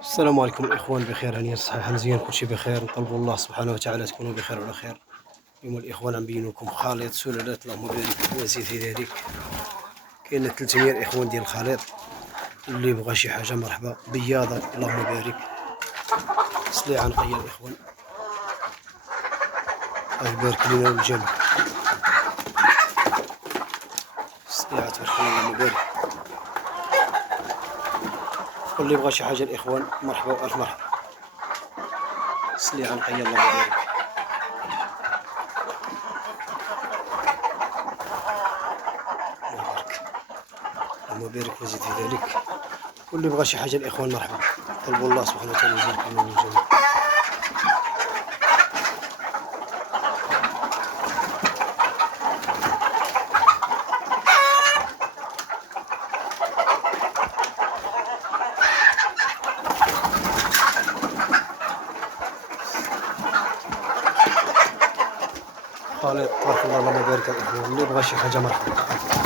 السلام عليكم الإخوان، بخير هانيين صحيح مزيان كلشي بخير. نطلب الله سبحانه وتعالى تكونوا بخير وعلى خير. اليوم الإخوان نبين لكم خليط سلالات اللهم بارك وزيد في ذلك. كاين 300 الإخوان ديال الخليط، اللي بغى شي حاجة مرحبا. بياضة اللهم بارك، سليعة نقية الإخوان، الله يبارك لنا والجميع. سليعة تبارك الله اللهم بارك، واللي بغى شي حاجة الإخوان مرحبا وألف مرحبا. سليعة نقية اللهم بارك. اللهم بارك وزيد في ذلك. واللي بغى شي حاجة الإخوان مرحبا. طلبوا الله سبحانه وتعالى يبارك لنا والجميع. خالد تبارك الله اللهم بارك الإخوان، اللي بغى شي حاجة مرحبا.